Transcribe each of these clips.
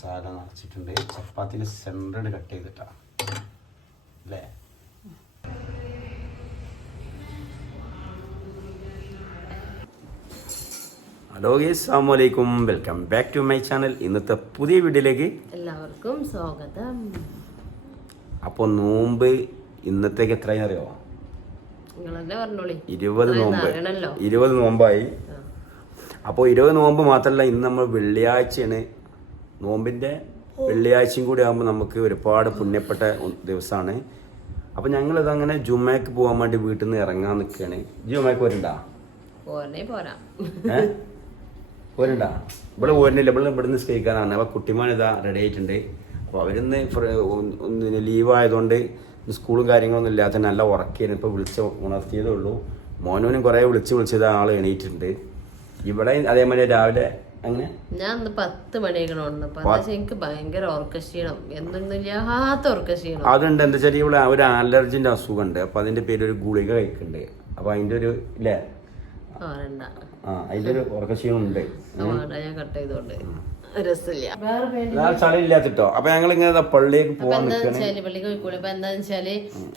മസാല നിറച്ചിട്ടുണ്ട്. ചപ്പാത്തിന്റെ centre cut ചെയ്തിട്ടാ. അല്ലേ? ഹലോ അസ്സാമലൈക്കും welcome back to my channel. ഇന്നത്തെ പുതിയ വീഡിയോയിലേക്ക് എല്ലാവർക്കും സ്വാഗതം. അപ്പോൾ നോമ്പ് ഇന്നത്തേക്ക് എത്രയാണെന്ന് അറിയോ? ഇരുപത് നോമ്പ്. ഇരുപത് നോമ്പായി. അപ്പോൾ ഇരുപത് നോമ്പ് മാത്രമല്ല ഇന്ന് നമ്മൾ വെള്ളിയാഴ്ചയാണ് നോമ്പിന്റെ വെള്ളിയാഴ്ചയും കൂടി ആകുമ്പോൾ നമുക്ക് ഒരുപാട് പുണ്യപ്പെട്ട ദിവസമാണ് അപ്പോൾ ഞങ്ങളിത് അങ്ങനെ ജുമ്മയ്ക്ക് പോകാൻ വേണ്ടി വീട്ടിൽ നിന്ന് ഇറങ്ങാൻ നിൽക്കുകയാണ് ജുമ്മയ്ക്ക് വരണ്ടാ പോരണ്ടാ? ഇവിടെ പോരുന്നില്ല ഇവിടെ ഇവിടെ നിന്ന് സ്കേക്കാനാണ് അപ്പോൾ കുട്ടിമാൻ ഇതാ റെഡി ആയിട്ടുണ്ട്. അപ്പോൾ അവരിന്ന് ഒന്ന് ലീവ് ആയതുകൊണ്ട് സ്കൂളും കാര്യങ്ങളൊന്നും ഇല്ലാത്ത നല്ല ഉറക്കിയാണ് ഇപ്പോൾ വിളിച്ച് ഉണർത്തിയതേ ഉള്ളൂ. മോനോനും കുറേ വിളിച്ച് വിളിച്ചത് ആൾ എണീറ്റിട്ടുണ്ട്. ഇവിടെ അതേമാതിരി രാവിലെ അങ്ങനെ? ഞാൻ അന്ന് പത്ത് മണിയൊക്കെ എനിക്ക് ഭയങ്കര ഉറക്കക്ഷീണം ഇല്ലാത്ത ഉറക്കക്ഷീണം അതുണ്ട് എന്താ വെച്ചാൽ ഇവിടെ ഒരു അസുഖം ഉണ്ട് അപ്പൊ അതിന്റെ പേര് ഒരു ഗുളിക കഴിക്കുന്നുണ്ട് അപ്പൊ അതിന്റെ ഒരു ഇല്ലേ? ആ അതിന്റെ ഒരു ഉറക്കക്ഷീണം ഉണ്ട് ഞാൻ കട്ട് ചെയ്തോണ്ട്. രസമില്ല. അപ്പൊ ഞങ്ങൾ ഇങ്ങനെ പള്ളിയിലേക്ക് അപ്പൊ പോകാൻ എന്താന്ന് നിൽക്കണേ വെച്ചാൽ പള്ളിക്ക് അപ്പൊ എന്താന്ന് വെച്ചാൽ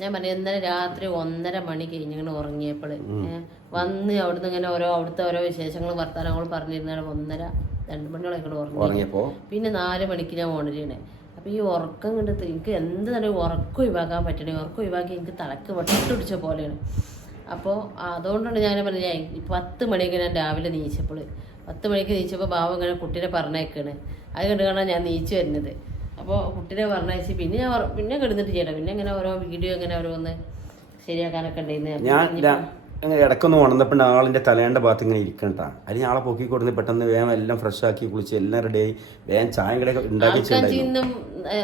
ഞാൻ പറഞ്ഞു ഇന്നലെ രാത്രി ഒന്നര മണി കഴിഞ്ഞ് ഇങ്ങനെ ഉറങ്ങിയപ്പോൾ വന്ന് അവിടുന്ന് ഇങ്ങനെ ഓരോ അവിടുത്തെ ഓരോ വിശേഷങ്ങൾ വർത്തമാനങ്ങൾ പറഞ്ഞിരുന്നാണ് ഒന്നര രണ്ട് മണിയോളം ഇങ്ങനെ ഉറങ്ങിയപ്പോ? ഉറങ്ങിയപ്പോൾ പിന്നെ നാല് മണിക്ക് ഞാൻ ഓണരിയാണ് അപ്പൊ ഈ ഉറക്കം കണ്ടിട്ട് എനിക്ക് എന്ത് തന്നെ ഉറക്കം ഒഴിവാക്കാൻ പറ്റണേ ഉറക്കം ഒഴിവാക്കി എനിക്ക് തലക്ക് വെട്ടിപ്പിടിച്ച പോലെയാണ്. അപ്പോൾ അതുകൊണ്ടാണ് ഞാൻ പറഞ്ഞത് പത്ത് മണിക്ക് ഞാൻ രാവിലെ നീച്ചപ്പോൾ പത്ത് മണിക്ക് നീച്ചപ്പോൾ ബാബ ഇങ്ങനെ കുട്ടീനെ പറഞ്ഞേക്കാണ് അത് കണ്ടു കാണാൻ ഞാൻ നീച്ചു വരുന്നത്. അപ്പോൾ കുട്ടീനെ പറഞ്ഞയച്ച് പിന്നെ ഞാൻ പിന്നെ കിടന്നിട്ട് ചെയ്യണം പിന്നെ ഇങ്ങനെ ഓരോ വീഡിയോ ഇങ്ങനെ ഓരോന്ന് ശരിയാക്കാനൊക്കെ ഉണ്ടായിരുന്നു ഞാൻ അങ്ങനെ ഇടക്കൊന്ന് ഉണർന്നപ്പോൾ ആളിന്റെ തലേണ്ട ഭാഗത്ത് ഇങ്ങനെ ഇരിക്കണ്ട അതിന് ആളെ പൊക്കി കൊടുത്ത് പെട്ടെന്ന് വേഗം എല്ലാം ഫ്രഷ് ആക്കി കുളിച്ച് എല്ലാം റെഡി ആയി. വേഗം ചായ കടയൊക്കെ ഉണ്ടാക്കി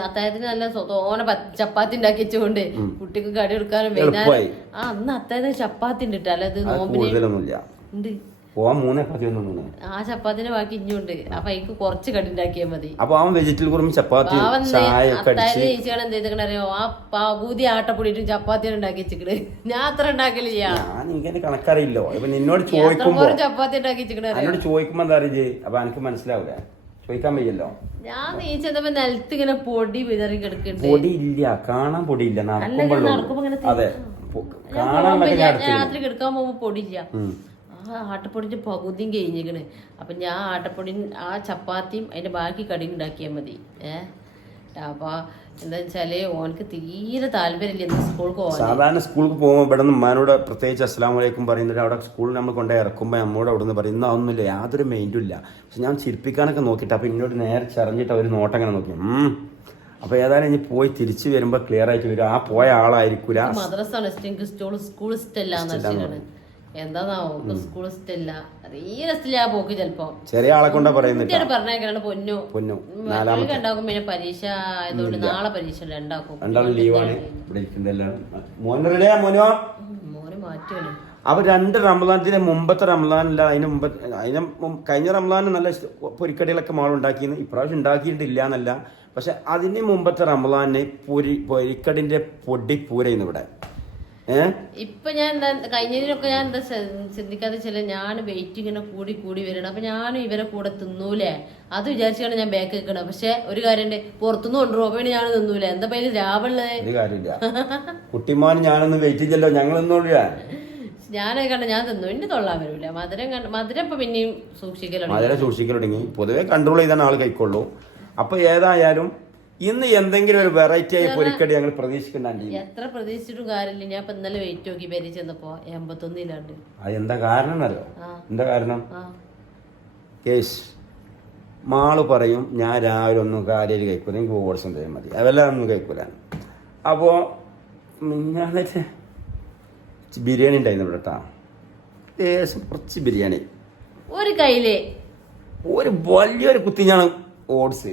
അത്തായത്തിന് നല്ല ഓനെ തോനെ ചപ്പാത്തി ഉണ്ടാക്കി വെച്ചുകൊണ്ട് കുട്ടിക്ക് കടി വൈകുന്നേരം ആ അന്ന് അത്തായത് ചപ്പാത്തി ഉണ്ട് കേട്ടോ അല്ലാതെ നോമ്പിന് ഉണ്ട് പോവാൻ മൂന്ന് ചപ്പാത്തി ഒന്നും ആ ചപ്പാത്തിന്റെ ബാക്കി ഇഞ്ഞുണ്ട് അപ്പൊ എനിക്ക് കുറച്ച് കടുണ്ടാക്കിയാൽ മതി. അപ്പൊ അവൻ വെജിറ്റബിൾ കുറുമ്പ് ചപ്പാത്തി ചായ ചേച്ചിയാണ് എന്ത് ചെയ്തേക്കണ അറിയോ? ആ പകുതി ആട്ടപ്പൊടിയിട്ടും ചപ്പാത്തി ഉണ്ടാക്കി വെച്ചിക്കണ് ഞാൻ അത്ര ഉണ്ടാക്കലില്ല. ഞാൻ എനിക്ക് കണക്കറിയില്ലോ. ഇപ്പൊ നിന്നോട് ചോദിക്കുമ്പോ ചപ്പാത്തി ഉണ്ടാക്കി വെച്ചിക്കണ എന്നോട് ചോദിക്കുമ്പോ എന്താ അറിയേ അപ്പൊ എനിക്ക് മനസ്സിലാവൂലേ? ചോദിക്കാൻ വയ്യല്ലോ. ഞാൻ നീ ചെന്നപ്പോ നിലത്ത് ഇങ്ങനെ പൊടി വിതറി കിടക്കുന്നുണ്ട് പൊടി ഇല്ല. കാണാൻ പൊടി ഇല്ല നടക്കുമ്പോ ഇങ്ങനെ അതെ. കാണാൻ രാത്രി കിടക്കാൻ പോകുമ്പോ പൊടിയില്ല. ആ ആട്ടപ്പൊടിന്റെ പകുതിയും കഴിഞ്ഞിരിക്കണ്. അപ്പം ഞാൻ ആട്ടപ്പൊടി ആ ചപ്പാത്തിയും അതിന്റെ ബാക്കി കടി ഉണ്ടാക്കിയാൽ മതി. ഏ? അപ്പോൾ എന്താ വെച്ചാൽ ഓനക്ക് തീരെ താല്പര്യമില്ല സ്കൂൾക്ക് പോകാൻ സാധാരണ സ്കൂൾക്ക് പോകുമ്പോൾ ഇവിടെ നിന്ന് ഉമ്മാനോട് പ്രത്യേകിച്ച് അസ്ലാം വലൈക്കും പറയുന്നില്ല. അവിടെ സ്കൂളിൽ നമ്മൾ കൊണ്ട് ഇറക്കുമ്പോൾ നമ്മോട് അവിടെ നിന്ന് പറയും ഇന്ന് അതൊന്നുമില്ല യാതൊരു മൈൻഡും ഇല്ല. പക്ഷെ ഞാൻ ചിരിപ്പിക്കാനൊക്കെ നോക്കിയിട്ട് അപ്പോൾ ഇന്നോട് നേരെ ചറിഞ്ഞിട്ട് അവർ നോട്ടം അങ്ങനെ നോക്കി. അപ്പൊ അപ്പോൾ ഏതായാലും ഇനി പോയി തിരിച്ചു വരുമ്പോൾ ക്ലിയർ ആയിട്ട് വരും. ആ പോയ ആളായിരിക്കൂല. മദ്രസ സ്കൂൾ ഇഷ്ടമല്ല എന്താന്നാവോ? സ്കൂൾ ഇഷ്ടമല്ല തീരെ ഇഷ്ടമില്ല പോക്ക് ചെലപ്പോ. ചെറിയ ആളെ കൊണ്ടാ പറഞ്ഞേക്കാണ് പൊന്നു. പൊന്നു. ഉണ്ടാക്കും പിന്നെ പരീക്ഷ ആയതുകൊണ്ട് നാളെ പരീക്ഷ ഉണ്ടാക്കും രണ്ടാളും ലീവാണ്. എല്ലാവരും. റെഡിയാ മോനോ? മോന് രണ്ട് റംലാനത്തിന് മുമ്പത്തെ റംലാനില്ല അതിന് മുമ്പ് അതിന് കഴിഞ്ഞ റംലാൻ നല്ല പൊരിക്കടികളൊക്കെ മാൾ ഉണ്ടാക്കിയെന്ന് ഇപ്രാവശ്യം ഉണ്ടാക്കിയിട്ടില്ല എന്നല്ല. പക്ഷെ അതിന് മുമ്പത്തെ റംലാന് പൊരി പൊരിക്കടിന്റെ പൊടി പൂരയിന്ന് ഇവിടെ. ഇപ്പൊ ഞാൻ എന്താ കഴിഞ്ഞതിനൊക്കെ ഞാൻ എന്താ ചിന്തിക്കാതെ വെച്ചാൽ ഞാൻ വെയിറ്റ് ഇങ്ങനെ കൂടി കൂടി വരണം അപ്പൊ ഞാനും ഇവരെ കൂടെ തിന്നൂലേ? അത് വിചാരിച്ചാണ് ഞാൻ ബാക്ക് വെക്കണം പക്ഷെ ഒരു കാര്യണ്ട് പുറത്തുനിന്ന് കൊണ്ടുപോകും അപ്പൊ ഞാൻ തിന്നൂല? എന്താ പയ്യ രാവിലെ കുട്ടിമാൻ ഞാനൊന്നും വെയിറ്റ് ചെയ്തല്ലോ ഞങ്ങളൊന്നുമില്ല ഞാനൊക്കെ കണ്ട ഞാൻ തിന്നു. എന്റെ തൊള്ളാൻ വരൂല. മധുരം മധുരം ഇപ്പൊ പിന്നെയും സൂക്ഷിക്കലാണ് മധുര സൂക്ഷിക്കൽ തുടങ്ങി. പൊതുവെ കൺട്രോൾ ചെയ്താണ് ആൾ കൈക്കൊള്ളൂ അപ്പൊ ഏതായാലും ഇന്ന് എന്തെങ്കിലും ഒരു വെറൈറ്റി ആയി പൊരിക്കടി ഞങ്ങൾ പ്രതീക്ഷിക്കുന്നുണ്ട് എത്ര പ്രതീക്ഷിച്ചിട്ടും കാര്യമില്ല. ഞാൻ ഇപ്പൊ ഇന്നലെ വെയിറ്റ് നോക്കി പേര് ചെന്നപ്പോ എൺപത്തൊന്നിലാണ്ട് അത് എന്താ കാരണം എന്താ കാരണം? കേസ് മാൾ പറയും ഞാൻ രാവിലെ ഒന്നും കാര്യം കഴിക്കൂല. എനിക്ക് ഓട്സ് എന്തെങ്കിലും മതി. അതെല്ലാം ഒന്നും കഴിക്കൂല. അപ്പോൾ മിഞ്ഞാന്നിട്ട് ബിരിയാണി ഉണ്ടായിരുന്നു ഇവിടെ കേട്ടോ ലേശം കുറച്ച് ബിരിയാണി. ഒരു കയ്യിലേ. ഒരു വലിയൊരു കുത്തിഞ്ഞാണ് ഓട്സ്.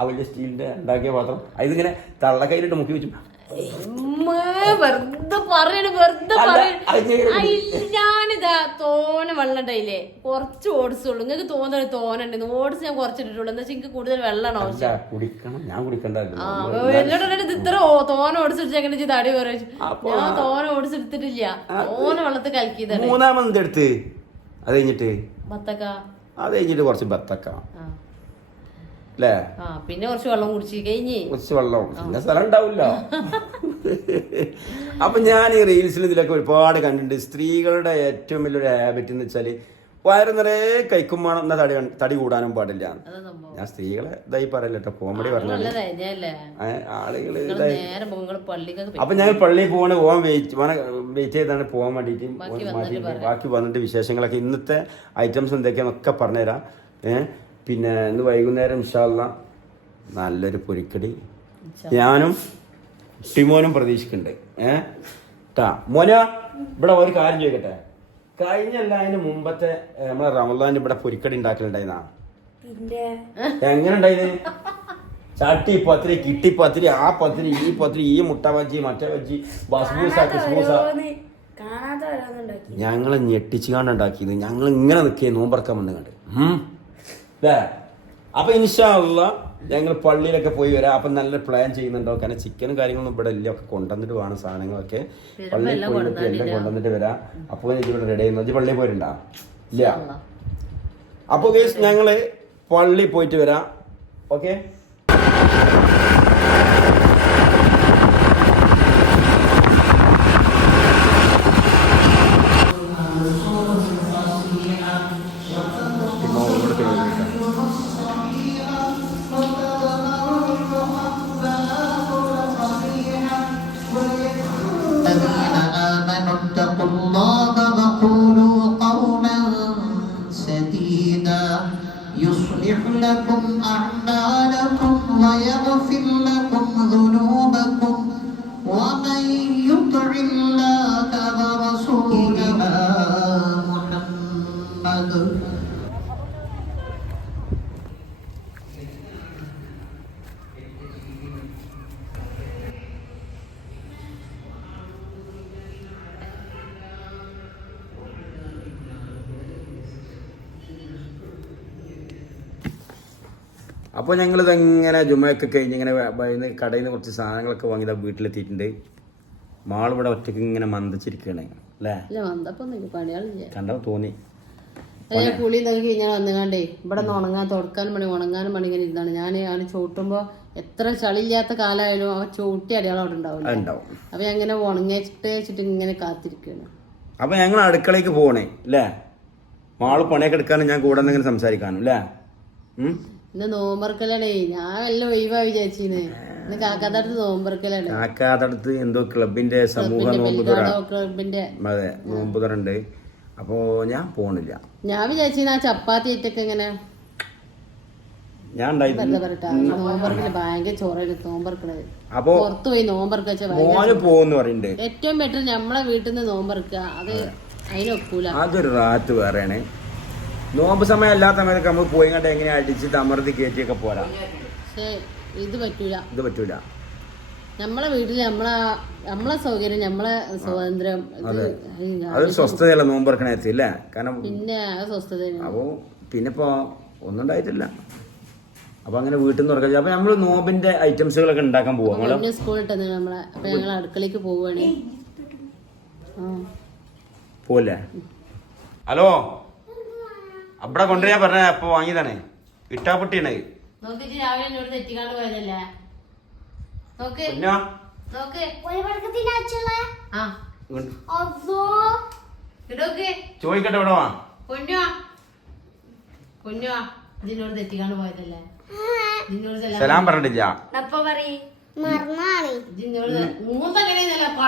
ആ വലിയ സ്റ്റീലിന്റെ ഉണ്ടാക്കിയ പാത്രം. അതിങ്ങനെ തള്ളക്കൈയിലിട്ട് മുക്കി വെച്ചു. വെറുതെ പറയണ വെറുതെ ഞാനിതാ തോന വെള്ളം ഉണ്ടായില്ലേ? കുറച്ച് ഓട്സ് ഉള്ളു നിങ്ങൾക്ക് തോന്നൽ തോനുണ്ട്. ഓട്സ് ഞാൻ കുറച്ചിട്ടുള്ളൂ എന്താ വെച്ചാൽ എനിക്ക് കൂടുതൽ വെള്ളം കുടിക്കണം. ഞാൻ കുടിക്കണ്ടായിരുന്നു ഇത്ര തോന ഓട്സ് എങ്ങനെ തടി അടി പറയും ഞാൻ തോന ഓട്സ് എടുത്തിട്ടില്ല. തോന വെള്ളത്തിൽ കലക്കിയതാണ്. മൂന്നാമത് എടുത്ത് അത് കഴിഞ്ഞിട്ട്? ബത്തക്ക. അത് കഴിഞ്ഞിട്ട് കുറച്ച് ബത്തക്ക. അല്ലേ പിന്നെ കുറച്ച് വെള്ളം കുടിച്ച് കഴിഞ്ഞ് കുറച്ച് വെള്ളം പിന്നെ സ്ഥലം ഉണ്ടാവില്ല. അപ്പൊ ഞാൻ ഈ റീൽസിൽ ഇതിലൊക്കെ ഒരുപാട് കണ്ടിട്ടുണ്ട്. സ്ത്രീകളുടെ ഏറ്റവും വലിയൊരു ഹാബിറ്റ് എന്ന് വെച്ചാൽ വയറ് നിറയെ കൈക്കും വേണം എന്നാ തടി തടി കൂടാനും പാടില്ല. ഞാൻ സ്ത്രീകളെ ഇതായി പറയില്ല കേട്ടോ. കോമഡി പറഞ്ഞു ആളുകൾ അപ്പൊ ഞാൻ പള്ളിയിൽ പോവാണ്. പോകാൻ വെയിറ്റ് വെയിറ്റ് ചെയ്താണ് പോകാൻ വേണ്ടിയിട്ട്. ബാക്കി വന്നിട്ട് വിശേഷങ്ങളൊക്കെ. ഇന്നത്തെ ഐറ്റംസ് എന്തൊക്കെയാണെന്നൊക്കെ പറഞ്ഞുതരാം. ഏഹ് പിന്നെ ഇന്ന് വൈകുന്നേരം ഇൻഷാല്ല നല്ലൊരു പൊരിക്കടി. ഞാനും ടിമോനും പ്രതീക്ഷിക്കുന്നുണ്ട് ഏഹ് ടാ മോന ഇവിടെ ഒരു കാര്യം ചോദിക്കട്ടെ? കഴിഞ്ഞല്ല അതിന് മുമ്പത്തെ ഏ, നമ്മളെ റമദാന്റെ ഇവിടെ പൊരിക്കടി ഉണ്ടാക്കലുണ്ടായിരുന്നാ? എങ്ങനെ ഉണ്ടായത്? ചട്ടി പത്തിരി കിട്ടി പത്തിരി ആ പത്തിരി ഈ പത്തിരി ഈ മുട്ട ബജ്ജി മറ്റേ ബജ്ജി ബസ്ബൂസ കിസ്ബൂസ ഞെട്ടിച്ചു ഞങ്ങളെ ഞെട്ടിച്ചുകാണ്ട് ഉണ്ടാക്കിയത്. ഞങ്ങൾ ഇങ്ങനെ നിൽക്കേ നോമ്പറക്കാൻ വന്നു കണ്ട്. അല്ലേ അപ്പൊ ഇൻഷാല്ല ഞങ്ങൾ പള്ളിയിലൊക്കെ പോയി വരാം. അപ്പൊ നല്ല പ്ലാൻ ചെയ്യുന്നുണ്ടോ? കാരണം ചിക്കനും കാര്യങ്ങളൊന്നും ഇവിടെ ഇല്ല ഒക്കെ കൊണ്ടുവന്നിട്ട് വേണം സാധനങ്ങളൊക്കെ. പള്ളിയിൽ പോയിട്ട് എല്ലാം കൊണ്ടുവന്നിട്ട് വരാം. അപ്പോൾ ഇതിവിടെ ഇവിടെ റെഡി ചെയ്യുന്നത് പള്ളിയിൽ പോയിട്ടുണ്ടാ? ഇല്ല. അപ്പൊ ഗൈസ് ഞങ്ങൾ പള്ളി പോയിട്ട് വരാം. ഓക്കെ 嗯 ഇങ്ങനെ ജുമയൊക്കെ കഴിഞ്ഞ് ഇങ്ങനെ കടയിൽ നിന്ന് കുറച്ച് സാധനങ്ങളൊക്കെ വാങ്ങി ഇതാ വീട്ടിലെത്തിയിട്ടുണ്ട്. മാളിവിടെ ഒറ്റയ്ക്ക് ഇങ്ങനെ മന്ദിച്ചിരിക്കണേ അല്ലേ? കണ്ടപ്പോൾ തോന്നി. ഞാൻ കുളി ഇതൊക്കെ കഴിഞ്ഞാൽ വന്നുകാണ്ടേ ഇവിടെ നിന്ന് ഉണങ്ങാൻ തുടക്കാനും മണി ഉണങ്ങാനും മണി ഇങ്ങനെ ഇരുന്നാണ്. ഞാൻ ആണ് ചോട്ടുമ്പോ എത്ര ചളിയില്ലാത്ത കാലമായാലും ആ ചോട്ടി അടയാളം അവിടെ അതുണ്ടാവും അപ്പൊ ഞാൻ ഇങ്ങനെ ഉണങ്ങിച്ചിട്ട് വെച്ചിട്ട് ഇങ്ങനെ കാത്തിരിക്കുകയാണ്. അപ്പോൾ ഞങ്ങൾ അടുക്കളയ്ക്ക് പോകണേ അല്ലേ? മാൾ പണിയൊക്കെ എടുക്കാനും ഞാൻ കൂടെ ഇങ്ങനെ സംസാരിക്കാനും അല്ലേ? ഇന്ന് നോമ്പറക്കലാണേ. ഞാൻ വല്ല ഒഴിവാ വിചാരിച്ചീന്. ഇന്ന് കാക്കാത്തടുത്ത് നോമ്പറക്കലാണ്. കാക്കാതടുത്ത് എന്തോ ക്ലബിന്റെ സമൂഹ നോമ്പ് തുറ. ക്ലബിന്റെ അതെ നോമ്പ് തുറ ഉണ്ട് അപ്പോൾ ഞാൻ പോണില്ല. ഞാൻ വിചാരിച്ചു ആ ചപ്പാത്തി ഇട്ടൊക്കെ ഇങ്ങനെ ഞാൻ പുറത്തു പോയി നോമ്പറക്ക വെച്ചാൽ ഭയങ്കര മോന് പോകുന്നു പറയുന്നുണ്ട് ഏറ്റവും ബെറ്റർ നമ്മളെ വീട്ടിൽ നിന്ന് നോമ്പറക്കുക അത്. അതിനൊക്കൂല. അതൊരു റാത്ത് വേറെയാണ്. നോമ്പ് സമയം അല്ലാത്ത സമയത്ത് നമ്മൾ പോയി കണ്ട് എങ്ങനെ അടിച്ച് തമർത്തി കയറ്റിയൊക്കെ പോരാ. പക്ഷെ ഇത് പറ്റൂല. ഇത് പറ്റൂല. നമ്മളെ വീട്ടിൽ നമ്മളെ നമ്മളെ സൗകര്യം നമ്മളെ സ്വാതന്ത്ര്യം അതെ. അത് അതൊരു സ്വസ്ഥതയല്ല നോമ്പ് ഇറക്കണ എത്തി കാരണം പിന്നെ സ്വസ്ഥത അപ്പോൾ പിന്നെ ഇപ്പോൾ ഒന്നും ഉണ്ടായിട്ടില്ല. അപ്പോൾ അങ്ങനെ വീട്ടിൽ നിന്ന് ഉറക്കാം അപ്പോൾ നമ്മൾ നോമ്പിന്റെ ഐറ്റംസുകളൊക്കെ ഉണ്ടാക്കാൻ പോവാ. സ്കൂളിൽ തന്നെ നമ്മളെ അപ്പൊ ഞങ്ങൾ അടുക്കളയ്ക്ക് പോവുകയാണ് ആ. പോവല്ലേ? ഹലോ? അവിടെ കൊണ്ടുവരാൻ പറഞ്ഞ അപ്പൊ വാങ്ങിയതാണ്. ഇട്ടാപ്പൊട്ടിയാണ് നോക്കിച്ച് രാവിലെ എന്നോട് തെറ്റിക്കാണ്ട് പോയതല്ലേ? നോക്ക്. കുഞ്ഞാ നോക്ക്. ആ. ഇടോക്ക് ചോദിക്കട്ടെ ഇവിടെ വാ. പൊന്നുവാ പൊന്നുവാ ഇതിനോട് തെറ്റിക്കാണ്ട് പോയതല്ലേ? ഇതിനോട് സലാം പറഞ്ഞിട്ടില്ല. അപ്പൊ പറയ്.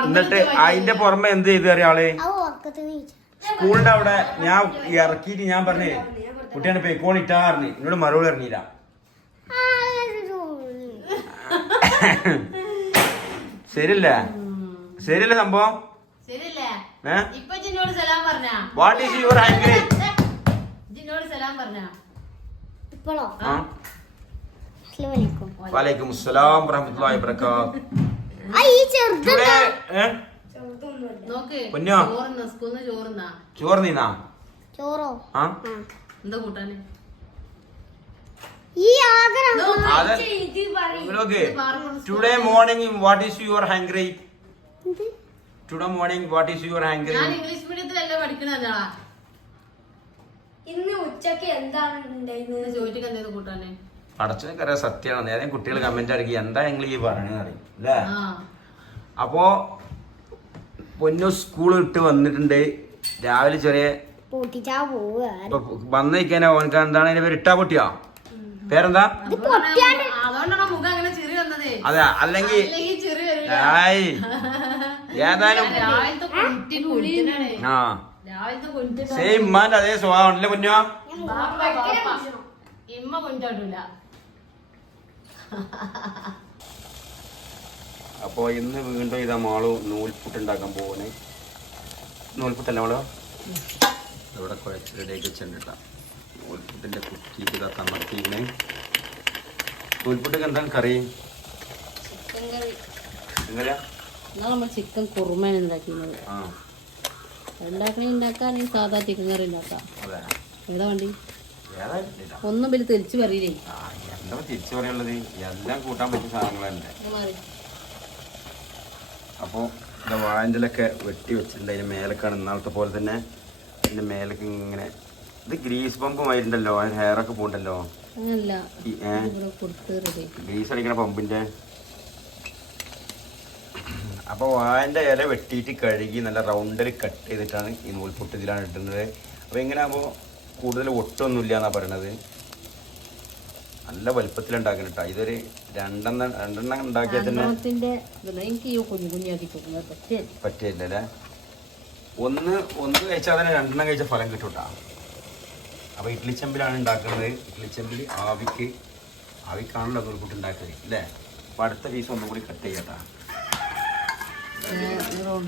എന്നിട്ട് അതിന്റെ പുറമെ എന്ത് ചെയ്തു അറിയാം സ്കൂളിന്റെ അവിടെ ഞാൻ ഇറക്കിയിട്ട് ഞാൻ പറഞ്ഞേ കുട്ടിയാണ് പെക്കോൺ ഇട്ടാ പറഞ്ഞു എന്നോട് മറുപടി ഇറങ്ങിയില്ല ശരിയല്ലേ? ശരിയല്ലേ സംഭവം? ശരിയല്ലേ? ഏ? ജിന്നോട് സലാം പറഞ്ഞ? വാട്ട് ഈസ് യുവർ ആംഗ്രി വലൈക്കും അസ്സലാം വറഹ്മത്തുള്ളാഹി വബറകാത്ത് ആ ഈ ചെറുത് ഏ? നോക്ക് പൊന്നോ. ചോറുന്ന സ്കൂളിന്ന് ചോറുന്ന. ചോറ് നീന്നാ ചോറോ? ആ? ആ എന്താ കൂട്ടാന്? ഈ അത്. Okay today morning what is your hungry today morning what is your hungry ഞാൻ ഇംഗ്ലീഷ് മീഡിയത്തിലല്ല പഠിക്കണതാ? ഇന്ന് ഉച്ചയ്ക്ക് എന്താണ് ഉണ്ടായിരുന്നത്? ചോദിച്ചിട്ട് എന്തേലും കൂട്ടാന്? പടച്ചനൊക്കെ അറിയാം സത്യമാണ്. നേരെ കുട്ടികൾ കമന്റ് അടിക്കുക. എന്താ ഇംഗ്ലീഷ് ഈ പറയണെന്ന് അറിയും അല്ലേ? അപ്പോ പൊന്നു സ്കൂൾ വിട്ട് വന്നിട്ടുണ്ട്. രാവിലെ ചെറിയ പൊട്ടിച്ചാ പോവുക. ഇപ്പൊ വന്നേക്കാനെ ഓനക്ക് എന്താണ് അതിന്റെ പേര്? ഇട്ടാ പൊട്ടിയാ? പേരെന്താ? അതുകൊണ്ടാണ് മുഖം അങ്ങനെ ചിരി വന്നതേ. അതെ അല്ലെങ്കിൽ ഏതായാലും ആ. സെയിം ഇമ്മാന്റെ അതേ സ്വഭാവം ഉണ്ടല്ലേ പൊന്നോ? ഇമ്മ കൊണ്ടാടില്ല അപ്പോൾ ഇന്ന് വീണ്ടും ഇതാ മാളു നൂൽപുട്ട് ഉണ്ടാക്കാൻ പോകുന്നത് നൂൽപുട്ടല്ല മാൾ? ഇവിടെ കുഴച്ച് റെഡിയാക്കി വെച്ചിട്ടുണ്ട് നൂൽപുട്ടിന്റെ കുറ്റിക്ക് ഇതാ തമർത്തിങ്ങനെ നൂൽപുട്ടൊക്കെ എന്താണ് കറി? ചിക്കൻ കറി. എങ്ങനെയാ നമ്മൾ ചിക്കൻ കുറുമയാണ് ഉണ്ടാക്കുന്നത് ആ. ഉണ്ടാക്കണേ ഉണ്ടാക്കാൻ ഈ സാധാ ചിക്കൻ കറി ഉണ്ടാക്കാം. അതെ. എവിടെ വണ്ടി? ഏതായിട്ടില്ല ഒന്നും വലിയ തെളിച്ച് പറയില്ലേ? ആ എന്താ തിരിച്ചു പറയാനുള്ളത്? എല്ലാം കൂട്ടാൻ പറ്റിയ സാധനങ്ങളല്ലേ. അപ്പോൾ ഇത് വാഴന്റെലൊക്കെ വെട്ടി വെച്ചിട്ടുണ്ട്. അതിന് മേലക്കാണ് ഇന്നാളത്തെ പോലെ തന്നെ അതിന്റെ മേലൊക്കെ ഇങ്ങനെ ഇത് ഗ്രീസ് പമ്പും ആയിട്ടുണ്ടല്ലോ. അതിന് ഹെയറൊക്കെ പോകണ്ടല്ലോ ഗ്രീസ് അടിക്കണ പമ്പിന്റെ അപ്പോൾ വാഴന്റെ ഇല വെട്ടിയിട്ട് കഴുകി നല്ല റൗണ്ടിൽ കട്ട് ചെയ്തിട്ടാണ് ഈ നൂൽപൊട്ട് ഇതിലാണ് ഇടുന്നത്. അപ്പോൾ ഇങ്ങനെ ആകുമ്പോൾ കൂടുതൽ ഒട്ടൊന്നുമില്ല എന്നാണ് പറയണത്. നല്ല വലുപ്പത്തിലുണ്ടാക്കണം കേട്ടോ ഇതൊരു രണ്ടെണ്ണം രണ്ടെണ്ണം ഉണ്ടാക്കിയാൽ തന്നെ പറ്റില്ല അല്ലേ? ഒന്ന് ഒന്ന് കഴിച്ചാൽ തന്നെ രണ്ടെണ്ണം കഴിച്ച ഫലം കിട്ടൂട്ടാ കേട്ടോ അപ്പോൾ ഇഡ്ലിച്ചമ്പിലാണ് ഉണ്ടാക്കുന്നത്. ഇഡ്ലിച്ചമ്പിൽ ആവിക്ക് ആവിക്കാണല്ലോ നൂൽപുട്ട് ഉണ്ടാക്കുന്നത് അല്ലേ? അപ്പോൾ അടുത്ത പീസ് ഒന്നും കൂടി കട്ട് ചെയ്യട്ടാ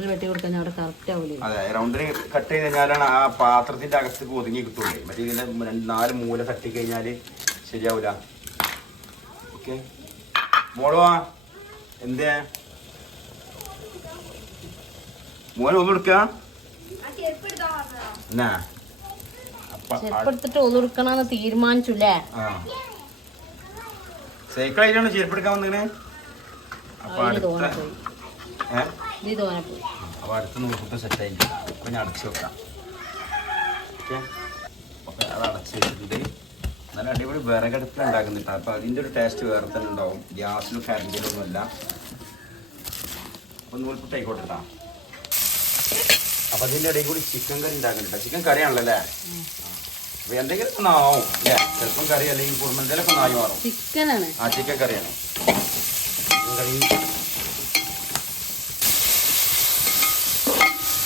വെട്ടി കൊടുക്കാൻ അവിടെ കറക്റ്റ് ആവില്ല അതെ റൗണ്ടിന് കട്ട് ചെയ്ത് കഴിഞ്ഞാലാണ് ആ പാത്രത്തിന്റെ അകത്തേക്ക് ഒതുങ്ങി കിട്ടുള്ളൂ. മറ്റേ ഇതിന്റെ നാല് മൂല തട്ടി കഴിഞ്ഞാൽ ശരിയാവൂല. ഓക്കെ. മോളോ എന്തേ മോനെ ഒന്നും എടുക്ക എന്നാ? ചെരുപ്പെടുത്തിട്ട് ഒതുക്കണമെന്ന് തീരുമാനിച്ചുല്ലേ? ആ. സൈക്കിൾ ആയിട്ടാണ് ചെരുപ്പെടുക്കാൻ വന്നേ അപ്പൊ അടുത്ത അപ്പൊ അടുത്ത് നോക്കിട്ട് സെറ്റ് ആയിട്ട് അപ്പൊ ഞാൻ അടച്ചു വെക്കാം. ഓക്കെ? അത് അടച്ച് വെച്ചിട്ടുണ്ട്. നല്ല അടിപൊളി വിറകടുപ്പിൽ ഉണ്ടാക്കുന്നുണ്ട് അപ്പൊ അതിന്റെ ഒരു ടേസ്റ്റ് വേറെ തന്നെ ഉണ്ടാവും. ഗ്യാസിലും കരണ്ടിലും ഒന്നുമല്ല അപ്പൊ നൂൽപുട്ട് ആയിക്കോട്ടെ കേട്ടോ അപ്പൊ അതിന്റെ ഇടയിൽ കൂടി ചിക്കൻ കറി ഉണ്ടാക്കുന്നുണ്ട് ചിക്കൻ കറിയാണല്ലോ അല്ലേ? അപ്പൊ എന്തെങ്കിലും നാവും ആവും അല്ലേ? ചിലപ്പം കറി അല്ലെങ്കിൽ കുടുംബം എന്തെങ്കിലും ഒന്ന് ആയി മാറും ചിക്കനാണ് ആ ചിക്കൻ കറിയാണ് ചിക്കൻ കറി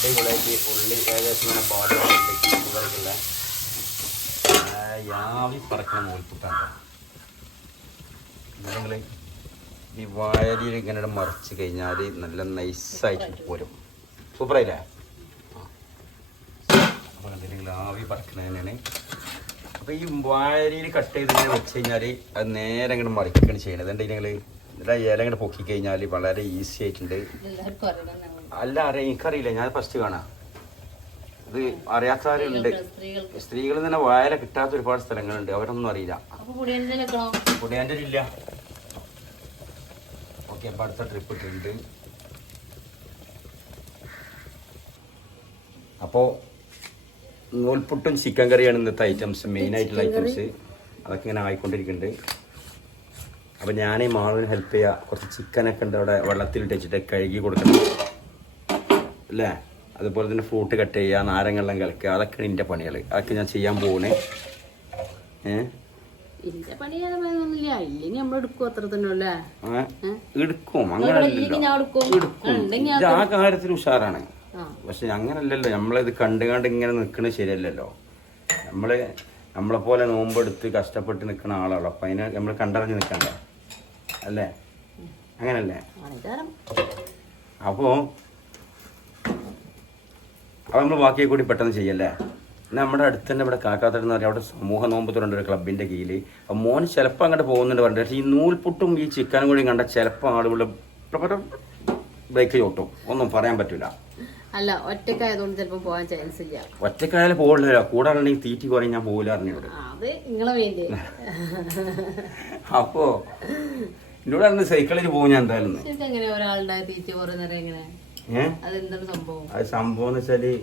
അടിപൊളിയായിട്ട് ഉള്ളി ഏകദേശം ഇങ്ങനെ കറിക്കുള്ള യാവി പറക്കണ നൂൽപുട്ടാണ് നിങ്ങൾ ഈ വാഴയിൽ ഇങ്ങനെ മറിച്ച് കഴിഞ്ഞാൽ നല്ല നൈസായിട്ട് പോരും. സൂപ്പറായില്ലേ? അപ്പോൾ കണ്ടില്ലെങ്കിൽ ആവി പറക്കണ തന്നെയാണ്. അപ്പോൾ ഈ വാഴയിൽ കട്ട് ചെയ്ത് ഇങ്ങനെ വെച്ച് കഴിഞ്ഞാൽ അത് നേരെ ഇങ്ങോട്ട് മറിക്കുകയാണ് ചെയ്യണത്. എന്താ നിങ്ങൾ എന്നിട്ട് ഇല ഇങ്ങനെ പൊക്കി കഴിഞ്ഞാൽ വളരെ ഈസി ആയിട്ടുണ്ട്. അല്ല അറിയാം. എനിക്കറിയില്ല. ഞാൻ ഫസ്റ്റ് കാണാം. ഇത് അറിയാത്തവരുണ്ട് സ്ത്രീകൾ തന്നെ വായന കിട്ടാത്ത ഒരുപാട് സ്ഥലങ്ങളുണ്ട്. അവരൊന്നും അറിയില്ല. പുടിയാന്റെ ഇല്ല. ഓക്കെ അപ്പം അടുത്ത ട്രിപ്പ് ഇട്ടിട്ടുണ്ട്. അപ്പോൾ നൂൽപുട്ടും ചിക്കൻ കറിയാണ് ഇന്നത്തെ ഐറ്റംസ് മെയിൻ ആയിട്ടുള്ള ഐറ്റംസ് അതൊക്കെ ഇങ്ങനെ ആയിക്കൊണ്ടിരിക്കുന്നുണ്ട്. അപ്പോൾ ഞാൻ ഈ മാവിന് ഹെൽപ്പ് ചെയ്യുക കുറച്ച് ചിക്കനൊക്കെ ഉണ്ട് അവിടെ വെള്ളത്തിലിട്ട് വെച്ചിട്ട് കഴുകി കൊടുക്കണം. അല്ലേ? അതുപോലെ തന്നെ ഫ്രൂട്ട് കട്ട് ചെയ്യുക നാരങ്ങെല്ലാം കളിക്കുക അതൊക്കെയാണ് എന്റെ പണികൾ അതൊക്കെ ഞാൻ ചെയ്യാൻ പോകണേ എടുക്കും ആ, അങ്ങനെ കാര്യത്തിൽ ഉഷാറാണ്. പക്ഷെ അങ്ങനല്ലല്ലോ. ഇത് കണ്ട് കണ്ട് ഇങ്ങനെ നിക്കണ ശരിയല്ലല്ലോ. നമ്മൾ നമ്മളെ പോലെ നോമ്പെടുത്ത് കഷ്ടപ്പെട്ട് നിൽക്കുന്ന ആളാണല്ലോ. അപ്പൊ അതിനെ നമ്മൾ കണ്ടറിഞ്ഞ് നിൽക്കണ്ടേ അല്ലേ? അങ്ങനല്ലേ? അപ്പോ അപ്പോൾ അപ്പോൾ നമ്മൾ ബാക്കിയെ കൂടി പെട്ടെന്ന് ചെയ്യല്ലേ? നമ്മുടെ അടുത്ത് തന്നെ ഇവിടെ കാക്കാത്തടം എന്ന് പറയുക അവിടെ സമൂഹ നോമ്പ് തുറണ്ട ഒരു ക്ലബിന്റെ കീഴിൽ മോൻ ചിലപ്പോൾ അങ്ങോട്ട് പോകുന്നുണ്ട് പറഞ്ഞിട്ട്. പക്ഷേ ഈ നൂൽപുട്ടും ഈ ചിക്കനും കൂടി കണ്ട ചിലപ്പോൾ ആളുകൾ ബ്രേക്ക് ചോട്ടും ഒന്നും പറയാൻ പറ്റില്ല അല്ല ഒറ്റക്കായതുകൊണ്ട് ചിലപ്പോൾ പോകാൻ ചാൻസ് ഇല്ല. ഒറ്റക്കായാലും പോകില്ലല്ലോ കൂടെ ഉണ്ടെങ്കിൽ തീറ്റി കുറയും ഞാൻ പോകില്ല അറിഞ്ഞോട് അത് നിങ്ങളെ വേണ്ടി. അപ്പോ എന്നോട് സൈക്കിളിൽ പോകും ഞാൻ എന്തായാലും. എങ്ങനെ ഒരാളുണ്ടായ തീറ്റ കുറേ എങ്ങനെ? ഏഹ് അത് സംഭവം എന്ന് വെച്ചാൽ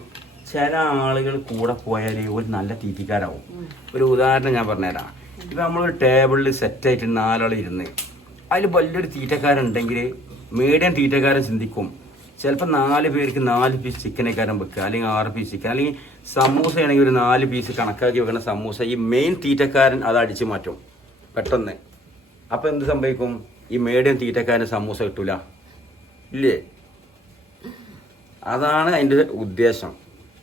ചില ആളുകൾ കൂടെ പോയാൽ ഒരു നല്ല തീറ്റിക്കാരാവും. ഒരു ഉദാഹരണം ഞാൻ പറഞ്ഞുതരാം. ഇപ്പം നമ്മളൊരു ടേബിളിൽ സെറ്റായിട്ട് നാലാൾ ഇരുന്ന് അതിൽ വലിയൊരു തീറ്റക്കാരുണ്ടെങ്കിൽ മീഡിയം തീറ്റക്കാരൻ ചിന്തിക്കും. ചിലപ്പോൾ നാല് പേർക്ക് നാല് പീസ് ചിക്കനേക്കാരൻ വെക്കുക അല്ലെങ്കിൽ ആറ് പീസ് ചിക്കൻ അല്ലെങ്കിൽ സമൂസ ആണെങ്കിൽ ഒരു നാല് പീസ് കണക്കാക്കി വെക്കുന്ന സമൂസ. ഈ മെയിൻ തീറ്റക്കാരൻ അത് അടിച്ചു മാറ്റും പെട്ടെന്ന്. അപ്പോൾ എന്ത് സംഭവിക്കും? ഈ മീഡിയം തീറ്റക്കാരൻ സമൂസ കിട്ടൂല. ഇല്ലേ? അതാണ് അതിന്റെ ഉദ്ദേശം.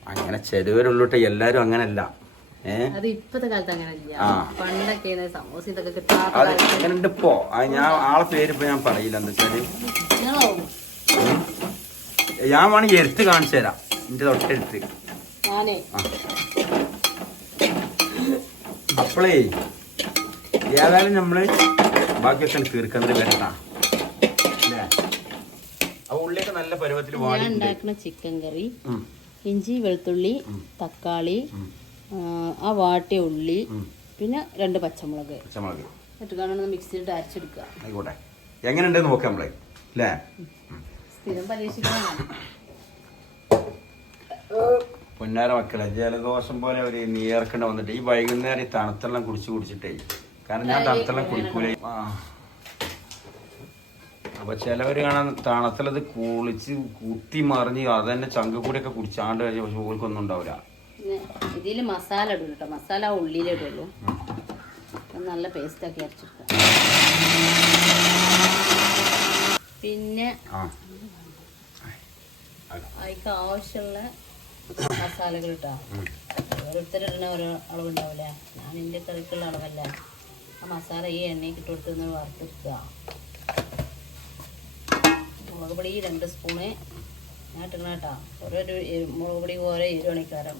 അങ്ങനെ ചെറുവരുള്ളിട്ട് എല്ലാവരും അങ്ങനല്ല. അത് ഇപ്പത്തെ കാലത്ത് അങ്ങനെ ഇല്ല ആ. പണ്ടൊക്കെ സമൂസ ഇതൊക്കെ കിട്ടാത്ത അത് കാലത്ത് അങ്ങനെ ഉണ്ട് ഇപ്പോ. അത് ഞാൻ ആളെ പേര് ഇപ്പൊ ഞാൻ പറയില്ല എന്താ വെച്ചാൽ. ഞാൻ വേണമെങ്കിൽ എടുത്ത് കാണിച്ചു തരാം. എന്റെ തൊട്ടടുത്ത്. അപ്പളേ ഏതായാലും നമ്മൾ ബാക്കിയൊക്കെ തീർക്കുന്നത് വരട്ടാ ഉള്ളിയൊക്കെ നല്ല പരുവത്തിൽ ഞാൻ ഉണ്ടാക്കുന്ന ചിക്കൻ കറി ഇഞ്ചി വെളുത്തുള്ളി തക്കാളി ആ, വാട്ടിയ ഉള്ളി പിന്നെ രണ്ട് പച്ചമുളക്. പച്ചമുളക്. എന്നിട്ട് കാണുന്ന മിക്സിയിലിട്ട് അരച്ചെടുക്കുക. ആയിക്കോട്ടെ. എങ്ങനെയുണ്ട് നോക്കാം നമ്മളെ. അല്ലേ സ്ഥിരം പരീക്ഷിക്കണം. പൊന്നാര മക്കളെ ജലദോഷം പോലെ ഒരു നീർക്കണ്ട വന്നിട്ട് ഈ വൈകുന്നേരം ഈ തണുത്തെല്ലാം കുടിച്ച് കുടിച്ചിട്ടേ കാരണം ഞാൻ തണുത്തെല്ലാം കുടിക്കൂലേ. അപ്പൊ ചിലവര് കാണാൻ തണുത്തലത് കുളിച്ച് കുത്തി മറിഞ്ഞ് അതന്നെ ചങ്ക കൂടെയൊക്കെ കുടിച്ചാണ്ട് കഴിഞ്ഞ പക്ഷെ ഓൽക്കൊന്നും ഉണ്ടാവില്ല ഇതിൽ മസാല ഇടും കേട്ടോ. മസാല ഉള്ളിയിലിടുള്ളൂ അത് നല്ല പേസ്റ്റാക്കി അരച്ചെടുക്കുക പിന്നെ അതിക്ക് ആവശ്യമുള്ള മസാലകൾ ഇട്ടാ. ഓരോരുത്തരിടുന്ന ഓരോ അളവുണ്ടാവില്ലേ ഞാൻ എന്റെ കറിക്കുള്ള അളവല്ല. ആ മസാല ഈ എണ്ണയ്ക്ക് ഇട്ട് കൊടുത്ത് വറുത്തെടുക്കുക. മുളക് പൊടി രണ്ട് സ്പൂണ്. ഞാൻ കേട്ടാ. ഓരോ മുളക് പൊടി ഓരോ എരുവണിക്കാരം.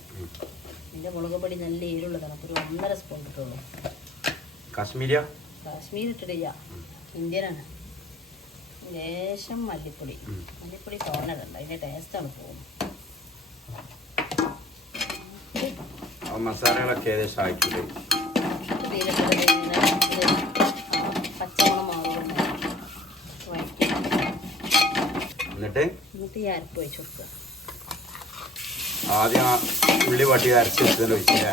എന്റെ മുളക് പൊടി നല്ല എരുള്ളതാണ് അപ്പോൾ ഒരു ഒന്നര സ്പൂൺ ഇട്ടുള്ളൂ കാശ്മീരിയ? കാശ്മീർ ഇട്ടിട്ടില്ല. ഇന്ത്യനാണ്. ലേശം മല്ലിപ്പൊടി. മല്ലിപ്പൊടി തോന്നലുണ്ട് അതിന്റെ ടേസ്റ്റാണ് പോകുന്നത്. ആ മസാലകളൊക്കെ ഏകദേശം ആയിട്ടുണ്ട് ഇതിലിട്ടിട്ട് ഇങ്ങനെ ഇത് ആ പച്ചമുളക് മാറും വഴറ്റി എന്നിട്ട് എന്നിട്ട് ഈ അരപ്പ് വെച്ച് കൊടുക്കുക. ആദ്യം ആ ഉള്ളി വട്ടി അരച്ച് വെച്ചതിൽ വെച്ചില്ലേ.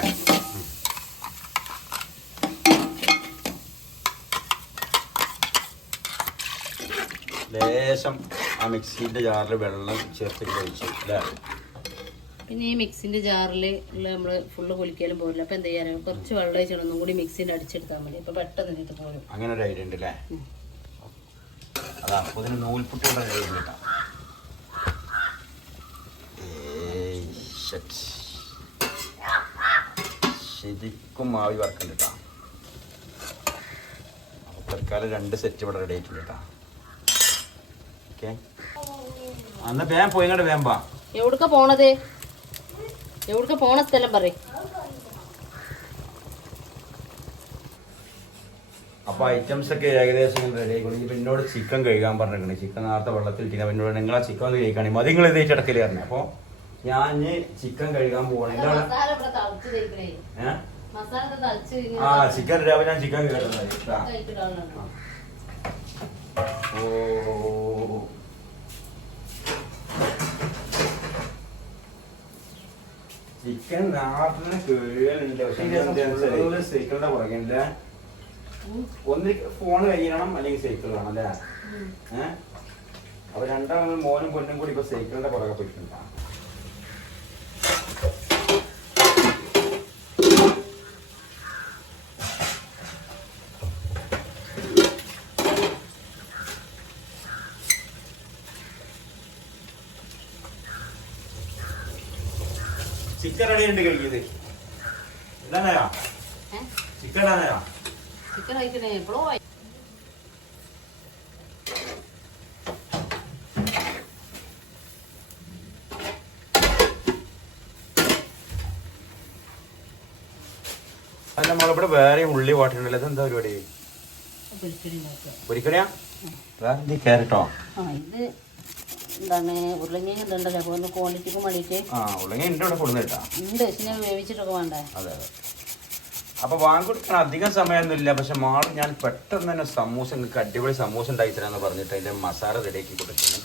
ലേശം ആ മിക്സിന്റെ ജാറിൽ വെള്ളം ചേർത്തിട്ട് ഒഴിച്ചു അല്ലേ പിന്നെ ഈ മിക്സിന്റെ ജാറിൽ ഉള്ള നമ്മൾ ഫുള്ള് കുളിക്കാനും പോരില്ല അപ്പോൾ എന്ത് ചെയ്യാനും കുറച്ച് വെള്ളം ഒഴിച്ചിട്ട് ഒന്നും കൂടി മിക്സിന്റെ അടിച്ചെടുത്താൽ മതി. അപ്പോൾ പെട്ടെന്ന് ഇതിട്ട് അങ്ങനെ ഒരു ഐഡിയ ഉണ്ട് അല്ലേ അതാ അപ്പൊ ഇതിന് നൂൽപുട്ടിയുടെ ഐഡിയ കേട്ടോ ശരിക്കും മാവി വറക്കണ്ട കേട്ടോ തൽക്കാലം രണ്ട് സെറ്റ് ഇവിടെ റെഡി ആയിട്ടുണ്ട് കേട്ടോ ഓക്കെ അന്ന് വേം പോയി ഇങ്ങോട്ട് വേഗം പാ എവിടുക്ക പോണത്? എവിടുക്ക പോണ സ്ഥലം പറയും. അപ്പൊ ഐറ്റംസ് ഒക്കെ ഏകദേശം റെഡി ആയിക്കൊണ്ട് ഇപ്പൊ എന്നോട് ചിക്കൻ കഴുകാൻ പറഞ്ഞിട്ടുണ്ട് ചിക്കൻ നേരത്തെ വെള്ളത്തിൽ പിന്നെ പിന്നോട് എന്നോട് നിങ്ങൾ ചിക്കൻ ഒന്ന് കഴിക്കാണേ. മതി നിങ്ങൾ ഇതേറ്റ് ഇടക്കൽ പറഞ്ഞു. അപ്പൊ ഞാൻ ചിക്കൻ കഴുകാൻ പോവാണ് ആ ചിക്കൻ രാവിലെ ഞാൻ ചിക്കൻ ഓ. ചിക്കൻ നാട്ടിന് കഴുകാനുണ്ട് പക്ഷെ സൈക്കിളിന്റെ പുറകില്ല ഒന്ന് ഫോൺ കഴിയണം അല്ലെങ്കിൽ സൈക്കിൾ വേണം അല്ലേ? ഏഹ് അപ്പൊ രണ്ടാളും മോനും പൊന്നും കൂടി ഇപ്പൊ സൈക്കിളിന്റെ പുറകെ പോയിട്ടുണ്ടാ. ചിക്കൻ റെഡി ഉണ്ട് കഴിക്കുന്നത് ഇടാനാ ചിക്കൻ ഇടാനാ ചിക്കൻ കഴിക്കണേ എപ്പോഴോ അല്ല നമ്മളിവിടെ വേറെ ഉള്ളി വാട്ടുണ്ടല്ലോ ഇതെന്താ പരിപാടി? പൊരിക്കണി നോക്കുക ഒരിക്കലാ വേറെ ആ ഇത് എന്താണ് ഉരുളങ്ങ ഇതുണ്ടല്ലോ ഒന്ന് ക്വാണ്ടിറ്റിക്ക് വേണ്ടിയിട്ട്. ആ ഇവിടെ കൊടുന്നിട്ടാ ഉണ്ട് പിന്നെ വേവിച്ചിട്ടൊക്കെ വേണ്ടേ? അതെ അതെ. അപ്പൊ വാങ്ങിക്കൊടുക്കാൻ അധികം സമയമൊന്നുമില്ല പക്ഷെ മാൾ ഞാൻ പെട്ടെന്ന് തന്നെ സമൂസ നിങ്ങൾക്ക് അടിപൊളി സമൂസ ഉണ്ടാക്കി തരാന്ന് പറഞ്ഞിട്ട് അതിന്റെ മസാല റെഡിയാക്കി കൊടുക്കുന്നു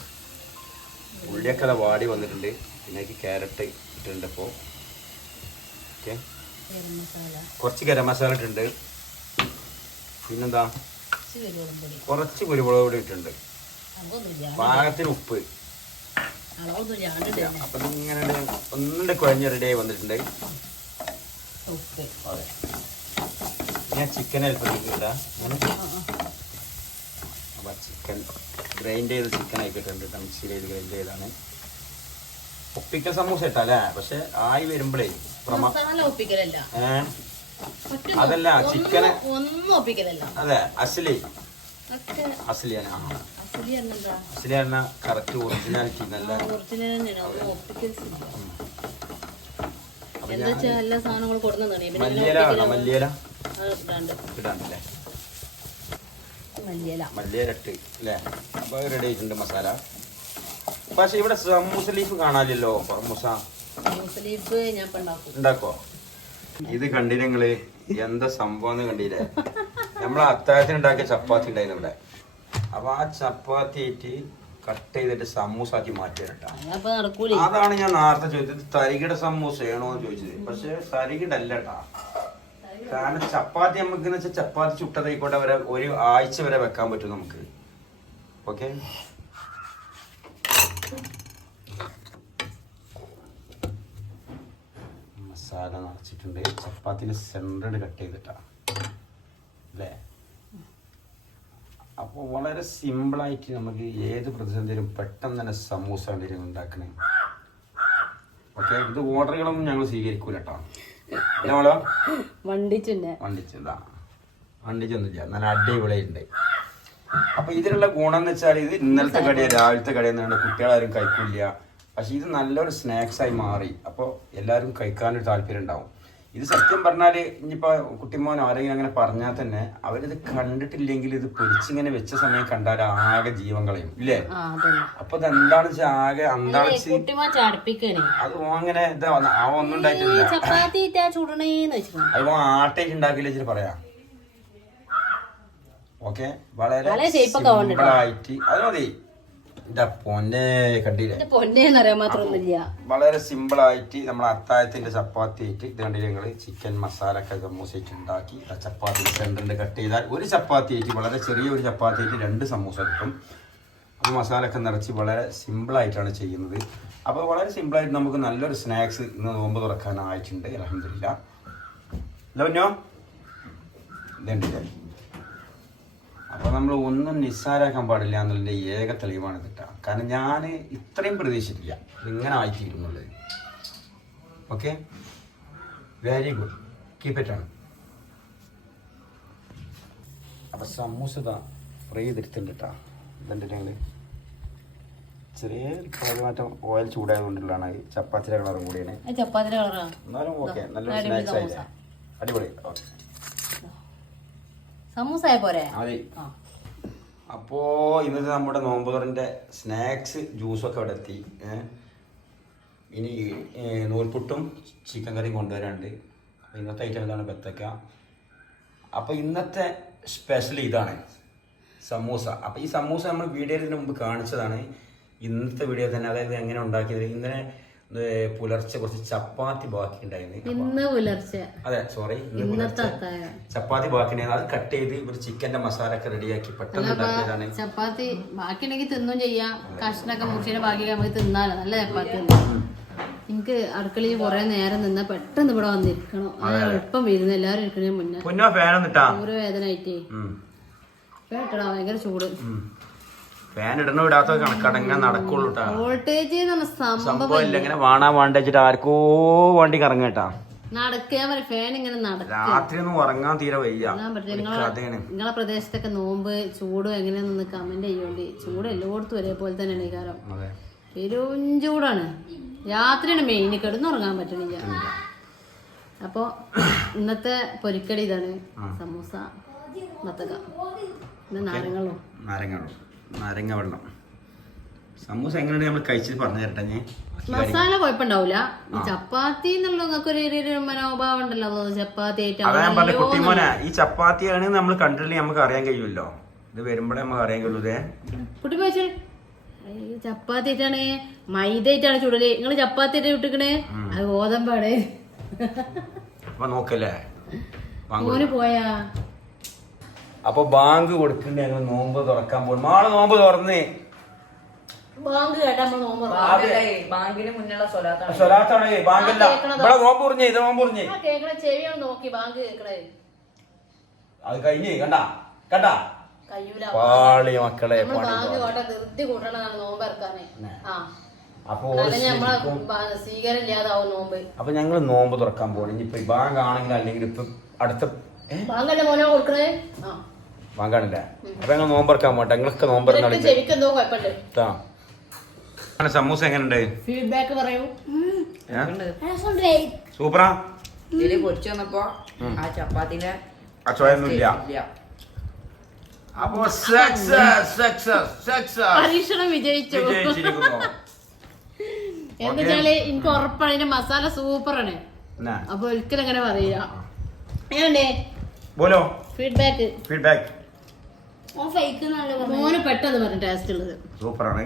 ഉള്ളിയൊക്കെ വാടി വന്നിട്ടുണ്ട്. പിന്നെ ക്യാരറ്റ് ഇട്ടിട്ടുണ്ട് ഇപ്പോൾ. ഓക്കെ. കുറച്ച് ഗരം മസാല ഇട്ടിട്ടുണ്ട്. പിന്നെന്താ? കുറച്ച് കുരുമുളക് പൊടി ഇട്ടിട്ടുണ്ട്. പാകത്തിന് ഉപ്പ്. അപ്പൊ ഇങ്ങനെ ഒന്നുണ്ട് കുഴഞ്ഞ റെഡി ആയി വന്നിട്ടുണ്ട് അതെ. ഞാൻ ചിക്കൻ അല്പ അപ്പൊ ചിക്കൻ ഗ്രൈൻഡ് ചെയ്ത് ചിക്കൻ ആയിക്കിട്ടുണ്ട് മിക്സിയിൽ ചെയ്ത് ഗ്രൈൻഡ് ചെയ്താണ് ഒപ്പിക്കൽ സമൂസ ഇട്ടല്ലേ പക്ഷെ ആയി വരുമ്പോഴേ അതല്ല, ചിക്കനെ ഒന്നും അതെ അസ്ലി. അസ്ലിയാണ്. ആ. അസ്ലി പറഞ്ഞ കറക്റ്റ് ഒറിജിനാലിറ്റി നല്ല ഒറിജിനൽ തന്നെയാണ്. ഒന്നും ഒപ്പിക്കൽസില്ല എന്താ ഞാൻ വെച്ചാൽ എല്ലാ സാധനങ്ങളും കൊടുക്കുന്നതാണ് മല്ലിയില വേണം? മല്ലിയില? ഇടാണ്ട്. ഇടാണ്ടല്ലേ? മല്ലിയില. മല്ലിയില ഇട്ട് അല്ലേ? അപ്പൊ റെഡി ആയിട്ടുണ്ട് മസാല. പക്ഷെ ഇവിടെ സമൂസ ലീഫ് കാണാനില്ലല്ലോ? സമൂസ. ലീഫ് ഞാൻ ഉണ്ടാക്കോ. ഇത് കണ്ടില്ല നിങ്ങൾ എന്താ സംഭവം എന്ന് കണ്ടില്ലേ? നമ്മളെ അത്താഴത്തിന് ഉണ്ടാക്കിയ ചപ്പാത്തി ഉണ്ടായിരുന്നു ഇവിടെ. അപ്പൊ ആ ചപ്പാത്തി ആയിട്ട് കട്ട് ചെയ്തിട്ട് സമൂസ ആക്കി മാറ്റി തരട്ടാ അതപ്പൊ നടക്കൂലേ? അതാണ് ഞാൻ നേരത്തെ ചോദിച്ചത്. തരികിട സമൂസയാണോ എന്ന് ചോദിച്ചത്. പക്ഷെ തരികിടല്ലട്ടാ. കാരണം ചപ്പാത്തി നമുക്ക് വെച്ചാൽ ചപ്പാത്തി ചുട്ടതായിക്കോട്ടെ വരെ ഒരു ആഴ്ച വരെ വെക്കാൻ പറ്റും നമുക്ക്. ഓക്കെ? മസാല നിറച്ചിട്ടുണ്ട്. ചപ്പാത്തിന്റെ സെന്റർ കട്ട് ചെയ്തിട്ടാ അല്ലേ അപ്പോൾ വളരെ സിമ്പിളായിട്ട് നമുക്ക് ഏത് പ്രതിസന്ധിയിലും പെട്ടെന്ന് തന്നെ സമൂസ എന്തെങ്കിലും ഉണ്ടാക്കണേ. ഓക്കെ ഇത് ഓർഡറുകളൊന്നും ഞങ്ങൾ സ്വീകരിക്കൂല കേട്ടോ നല്ല അടിപൊളിയുണ്ട് അപ്പൊ ഇതിനുള്ള ഗുണം എന്ന് വെച്ചാൽ ഇത് ഇന്നലത്തെ കടിയ രാവിലത്തെ കടിയെന്നാണ് കുട്ടികളാരും കഴിക്കില്ല. പക്ഷെ ഇത് നല്ലൊരു സ്നാക്സ് ആയി മാറി. അപ്പോൾ എല്ലാവരും കഴിക്കാനൊരു താല്പര്യം ഉണ്ടാവും. ഇത് സത്യം പറഞ്ഞാൽ ഇനിയിപ്പോൾ കുട്ടിമോൻ ആരെങ്കിലും അങ്ങനെ പറഞ്ഞാൽ തന്നെ അവരിത് കണ്ടിട്ടില്ലെങ്കിൽ ഇത് പൊരിച്ചിങ്ങനെ വെച്ച സമയം കണ്ടാൽ ആകെ ജീവൻ കളയും ഇല്ലേ? അപ്പൊ ഇതെന്താണ് വെച്ചാൽ ആകെ അന്താളിച്ച് അത് അങ്ങനെ ഒന്നും ഉണ്ടായിട്ടില്ല. അത് ആട്ടേക്ക് ഉണ്ടാക്കില്ല വെച്ചിട്ട് പറയാം. ഓക്കെ? വളരെ സിമ്പിളായിട്ട് അത് മതി. കണ്ടില്ലേ? മാത്രമൊന്നുമില്ല വളരെ സിമ്പിൾ ആയിട്ട് നമ്മൾ അത്താഴത്തിന്റെ ചപ്പാത്തി ആയിട്ട് ഇത് കണ്ടില്ല ഞങ്ങൾ ചിക്കൻ മസാല ഒക്കെ സമൂസയിട്ട് ഉണ്ടാക്കി ആ ചപ്പാത്തി സെന്ററിൽ കട്ട് ചെയ്താൽ ഒരു ചപ്പാത്തി ആയിട്ട് വളരെ ചെറിയ ഒരു ചപ്പാത്തി ആയിട്ട് രണ്ട് സമൂസ കിട്ടും അപ്പോൾ മസാല ഒക്കെ നിറച്ച് വളരെ സിമ്പിൾ ആയിട്ടാണ് ചെയ്യുന്നത്. അപ്പോൾ വളരെ സിമ്പിൾ ആയിട്ട് നമുക്ക് നല്ലൊരു സ്നാക്സ് ഇന്ന് നോമ്പ് തുറക്കാനായിട്ടുണ്ട് അലഹമില്ല ലവനോ ഇതുണ്ടല്ലേ അപ്പോൾ നമ്മൾ ഒന്നും നിസ്സാരാക്കാൻ പാടില്ല എന്നുള്ളതിന്റെ ഏക തെളിവാണ് കിട്ടുക കാരണം ഞാൻ ഇത്രയും പ്രതീക്ഷിച്ചിട്ടില്ല. ഇങ്ങനെ ആയിത്തീരുന്നുള്ളത് okay very good keep it ആണ് അപ്പം സമൂസത ഫ്രൈ ചെയ്തെടുത്തിട്ടുണ്ട് കേട്ടോ ഇതുണ്ട് ഞങ്ങൾ ചെറിയ മാറ്റം ഓയിൽ ചൂടായതുകൊണ്ടുള്ളതാണ്. കൊണ്ടുള്ളതാണ് ചപ്പാത്തിയുടെ കളറും കൂടിയാണ്. എന്നാലും ഓക്കെ നല്ല സ്നാക്സ് ആയില്ലേ? അടിപൊളി. ഓക്കെ സമൂസ ആയ പോരെ? അതെ. അപ്പോ ഇന്നത്തെ നമ്മുടെ നോമ്പുകാരന്റെ സ്നാക്സ് ജ്യൂസൊക്കെ ഇവിടെ എത്തി ഇനി നൂൽപുട്ടും ചിക്കൻ കറിയും കൊണ്ടുവരാണ്ട് അപ്പോൾ ഇന്നത്തെ ഐറ്റം ഇതാണ് ബത്തക്ക. അപ്പോൾ ഇന്നത്തെ സ്പെഷ്യൽ ഇതാണ് സമൂസ. അപ്പോൾ ഈ സമൂസ നമ്മൾ വീഡിയോയിൽ മുമ്പ് കാണിച്ചതാണ്. ഇന്നത്തെ വീഡിയോ തന്നെ. അതായത് എങ്ങനെ ഉണ്ടാക്കിയത്? ഇന്നലെ ഏ, പുലർച്ചെ കുറച്ച് ചപ്പാത്തി ബാക്കി ഉണ്ടായിരുന്നു. അതെ സോറി ചപ്പാത്തി ബാക്കി അത് കട്ട് ചെയ്ത് ഒരു ചിക്കന്റെ മസാല ഒക്കെ റെഡിയാക്കി പെട്ടെന്ന് ഉണ്ടാക്കിയതാണ്. ചപ്പാത്തി ബാക്കിയുണ്ടെങ്കിൽ തിന്നും ചെയ്യാം. കഷ്ണൊക്കെ മുറിച്ചിന്റെ ബാക്കി നമുക്ക് തിന്നാലോ. നല്ല ചപ്പാത്തി എനിക്ക് അടുക്കളയിൽ കുറെ നേരം നിന്നാ പെട്ടെന്ന് ഇവിടെ വന്നിരിക്കണം. എളുപ്പം വരുന്നു എല്ലാവരും ഇരിക്കണേ മുന്നേ. ഒന്നിട്ടാ വേദന ആയിട്ടേ കേട്ടടാ ഭയങ്കര ചൂട്. ഫാൻ ഇടണ വിടാത്ത കണക്കടങ്ങാൻ നടക്കുള്ളൂട്ടാ വോൾട്ടേജ് സംഭവം ഇല്ല ഇങ്ങനെ വാണാ വാണ്ട വെച്ചിട്ട് ആർക്കോ വണ്ടി കറങ്ങട്ടാ നടക്കാൻ പറയും ഫാൻ ഇങ്ങനെ നടക്കും. രാത്രി ഒന്നും ഉറങ്ങാൻ തീരെ വയ്യ. നിങ്ങളെ പ്രദേശത്തൊക്കെ നോമ്പ് ചൂട് എങ്ങനെയാണെന്ന് കമന്റ് ചെയ്യോണ്ടി. ചൂട് എല്ലായിടത്തും ഒരേപോലെ തന്നെയാണ് ഈ കാലം. അതെ. പെരും ചൂടാണ്. രാത്രിയാണ് മെയിൻ കിടന്നുറങ്ങാൻ പറ്റണില്ല. അപ്പോ ഇന്നത്തെ പൊരിക്കടി ഇതാണ്. സമൂസ മത്തക്ക നാരങ്ങളോ നാരങ്ങളും നാരങ്ങ വെള്ളം. സമൂസ എങ്ങനെയാണ് നമ്മൾ കഴിച്ചിട്ട് പറഞ്ഞു തരട്ടെ ഞാൻ മസാല കുഴപ്പമുണ്ടാവൂല. ഈ ചപ്പാത്തി എന്നുള്ള നിങ്ങൾക്ക് ഒരു മനോഭാവം ഉണ്ടല്ലോ ചപ്പാത്തി അതാ ഞാൻ പറഞ്ഞ ആയിട്ട് കുട്ടിമോനെ ഈ ചപ്പാത്തിയാണ് നമ്മൾ കണ്ടിട്ടില്ലെങ്കിൽ നമുക്ക് അറിയാൻ കഴിയുമല്ലോ. ഇത് വരുമ്പോഴേ നമുക്ക് അറിയാൻ കഴിയുള്ളൂ ഇതേ. കുട്ടി ചപ്പാത്തി ആയിട്ടാണ് മൈദ ആയിട്ടാണ് ചുടൽ. നിങ്ങൾ ചപ്പാത്തി ആയിട്ട് ചുട്ടിക്കണേ? അത് ഗോതമ്പാണ്. അപ്പൊ നോക്കല്ലേ പോയാ? അപ്പൊ ബാങ്ക് കൊടുക്കണ്ടേ? ഞങ്ങൾ നോമ്പ് തുറക്കാൻ പോകും മാൾ നോമ്പ് തുറന്നേ. ബാങ്ക് കേട്ടാ നമ്മൾ നോമ്പ് തുറക്കും. ബാങ്കിന് സ്വലാത്താണ്? സ്വലാത്താണ്. ബാങ്കല്ല ഇവിടെ നോമ്പ് പറഞ്ഞേ ഇത് നോമ്പ് പറഞ്ഞേ ആ കേക്കണ ചെവിയാണ് നോക്കി ബാങ്ക് കേക്കണേ. അത് കഴിഞ്ഞ് കണ്ടാ? കണ്ടാ? കയ്യൂല. പാളി മക്കളെ ധൃതി കൂട്ടണതാണ് നോമ്പ് ഇറക്കാനേ ആ. അപ്പൊ സ്വീകാരം ഇല്ലാതാവും നോമ്പ്. അപ്പൊ ഞങ്ങൾ നോമ്പ് തുറക്കാൻ പോകണം ഇനിയിപ്പോ ബാങ്ക് ആണെങ്കിൽ അല്ലെങ്കിൽ ഇപ്പൊ അടുത്ത? ബാങ്കല്ലേ മോനോ കൊടുക്കണേ? ആ. ബാങ്കാണില്ലേ അപ്പൊ ഞങ്ങൾ നോമ്പറക്കാൻ പോട്ടെ. ഞങ്ങളൊക്കെ നോമ്പ് ഇവർക്ക് തുറന്നാളില്ലേ ചെവിക്ക് എന്തോ കുഴപ്പമുണ്ട് ട്ടാ. അങ്ങനെ സമൂസ എങ്ങനെയുണ്ട്? ഫീഡ്ബാക്ക് പറയൂ? സൂപ്പറാ? ഇതിൽ പൊരിച്ചു വന്നപ്പോ ആ ചപ്പാത്തിന്റെ ആ അപ്പോ സക്സസ് സക്സസ് സക്സസ് പരീക്ഷണം വിജയിച്ചു. വിജയിച്ചിരിക്കുന്നു. എന്താ എനിക്ക് ഉറപ്പാണ്. ഇതിന്റെ മസാല സൂപ്പറാണ്. അപ്പൊ ഒരിക്കലും അങ്ങനെ പറയാ ഏണ്ടേ ബോലോ? ഫീഡ്ബാക്ക് ഫീഡ്ബാക്ക് ഓൻ ഫേക്ക് നല്ല പറഞ്ഞു? മോന് പെട്ടെന്ന് പറഞ്ഞു ടേസ്റ്റ് ഉള്ളത്. സൂപ്പറാണ്.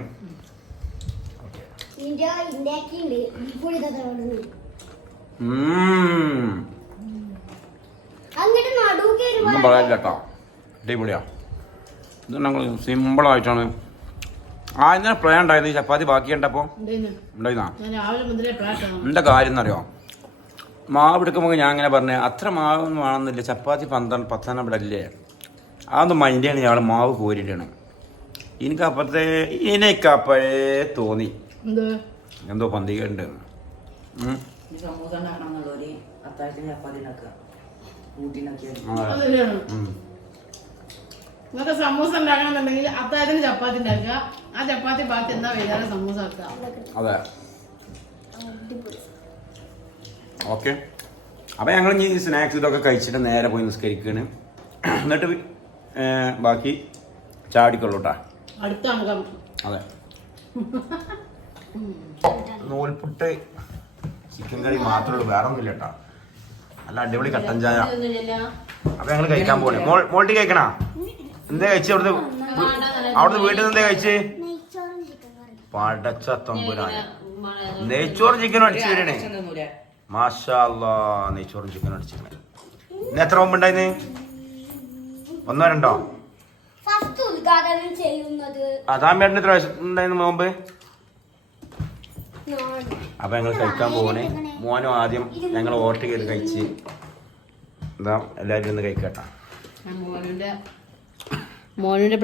ഒന്നും പറയാനില്ല കേട്ടോ അടിപൊളിയാ. ഇത് ഞങ്ങൾ സിമ്പിളായിട്ടാണ്. ആ ഇന്നലെ പ്ലേ ഉണ്ടായിരുന്നു. ചപ്പാത്തി ബാക്കി ഉണ്ടപ്പോ എന്റെ എന്താ കാര്യം എന്നറിയോ? മാവ് എടുക്കുമ്പോൾ ഞാൻ അങ്ങനെ പറഞ്ഞു അത്ര മാവൊന്നും വേണമെന്നില്ല. ചപ്പാത്തി പന്ത്രണ്ട് പത്തെണ്ണം ഇവിടെ അല്ലേ അതൊന്നും മൈൻഡാണ് ഞങ്ങൾ മാവ് കോരിയിട്ടാണ്. എനിക്ക് അപ്പത്തെ എനിക്കപ്പോഴേ തോന്നി. എന്ത്? എന്തോ പന്തികയുണ്ട്. നിങ്ങൾക്ക് സമൂസ ഉണ്ടാക്കണമെന്നുണ്ടെങ്കിൽ അത്താഴത്തിന് ചപ്പാത്തി ഉണ്ടാക്കുക. ആ ചപ്പാത്തി ബാക്കി എന്താ വൈകുന്നേരം സമൂസ ആക്കുക. അതെ. ഓക്കെ. അപ്പം ഞങ്ങൾ ഈ സ്നാക്സ് ഇതൊക്കെ കഴിച്ചിട്ട് നേരെ പോയി നിസ്കരിക്കുകയാണ് എന്നിട്ട് ബാക്കി ചാടിക്കൊള്ളൂ കേട്ടാ അടുത്ത അംഗം. അതെ. നൂൽപുട്ട് ചിക്കൻ കറി മാത്രമേ ഉള്ളൂ വേറെ ഒന്നുമില്ല കേട്ടോ നല്ല അടിപൊളി കട്ടൻ ചായ. അപ്പൊ ഞങ്ങൾ കഴിക്കാൻ പോണേ. മോൾ മോൾട്ടി കഴിക്കണ? എന്താ കഴിച്ചു അവിടുന്ന്? അവിടുന്ന് വീട്ടിൽ നിന്ന് എന്താ കഴിച്ച്? നെയ്ച്ചോറും ചിക്കൻ കറി പടച്ച തമ്പുരാണ് നെയ്ച്ചോറും ചിക്കനും അടിച്ചു വരണേ തിന്നൂല മാഷാ നെയ്ച്ചോറും ചിക്കനും അടിച്ചിരുന്നേ ഇന്ന് എത്ര മുമ്പ് ഉണ്ടായിന്ന് ഒന്നോ രണ്ടോ? ഫസ്റ്റ് ഉദ്ഘാടനം ചെയ്യുന്നത് എത്ര വയസ്സുണ്ടായിരുന്നു മുമ്പ്? അപ്പൊ ഞങ്ങൾ കഴിക്കാൻ പോകണേ മോനും ആദ്യം ഞങ്ങൾ ഓർട്ട് ചെയ്ത് കഴിച്ച്. എന്താ എല്ലാവരും ഒന്ന് കഴിക്കട്ട. മോനുന്റെ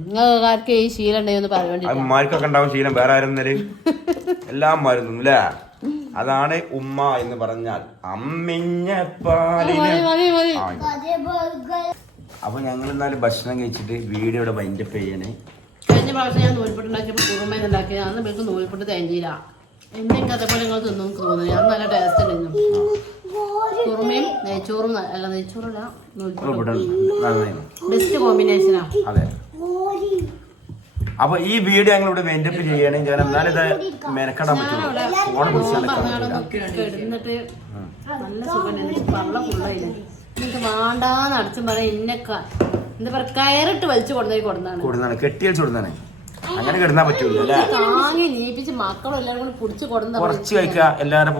നിങ്ങൾക്ക് ആർക്ക് ഈ ശീലം ഉണ്ടെന്ന് പറയാൻ ഉമ്മാർക്കൊക്കെ ഉണ്ടാവും ശീലം. വേറെ ആരും എല്ലാം മരുന്നും അല്ലേ അതാണ് ഉമ്മ എന്ന് പറഞ്ഞാൽ അമ്മിഞ്ഞ പാലിന് മതി മതി ആ, അതേ ബർഗർ അപ്പൊ ഞങ്ങൾ എന്നാലും ഭക്ഷണം കഴിച്ചിട്ട് വീഡിയോ ഇവിടെ വൈൻഡപ്പ് ചെയ്യണേ. കഴിഞ്ഞ പ്രാവശ്യം ഞാൻ നൂൽപ്പെട്ട് ഉണ്ടാക്കിയപ്പോൾ കുറുമേൻ ഉണ്ടാക്കി അന്ന് നിങ്ങൾക്ക് നൂൽപ്പെട്ട് തേഞ്ചില്ല എന്തെങ്കിലും അതേപോലെ നിങ്ങൾ തിന്നും തോന്നുന്നു. അത് നല്ല ടേസ്റ്റ് ഉണ്ടായിരുന്നു കുറുമയും നെയ്ച്ചോറും അല്ല നെയ്ച്ചോറല്ല നൂൽപ്പെട്ടും. ബെസ്റ്റ് കോമ്പിനേഷനാ അതെ. അപ്പൊ ഈ വീഡിയോ ഞങ്ങൾ ഇവിടെ മെയിന്റപ്പ് ചെയ്യണേ. ഞാൻ എന്നാലും ഇത് മെനക്കെടാൻ പറ്റുള്ളൂ. ഫോൺ കിടന്നിട്ട് നല്ല സുഖം പള്ള ഫുള്ളായില്ല എനിക്ക് വേണ്ടാന്ന് അടച്ചും പറയാം ഇന്നക്ക എന്താ പറയാ കയറിട്ട് വലിച്ചു കൊടുന്നേക്ക് കൊടുന്നാണ്. കൊടുന്നാണ്. കെട്ടിയടിച്ച് കൊടുന്നാണ്. അങ്ങനെ കിടന്നാ പറ്റൂല അല്ലേ? താങ്ങി നീപ്പിച്ച് മക്കളെല്ലാരും കൂടി പിടിച്ച് കൊടുന്ന കുറച്ച് കഴിക്കുക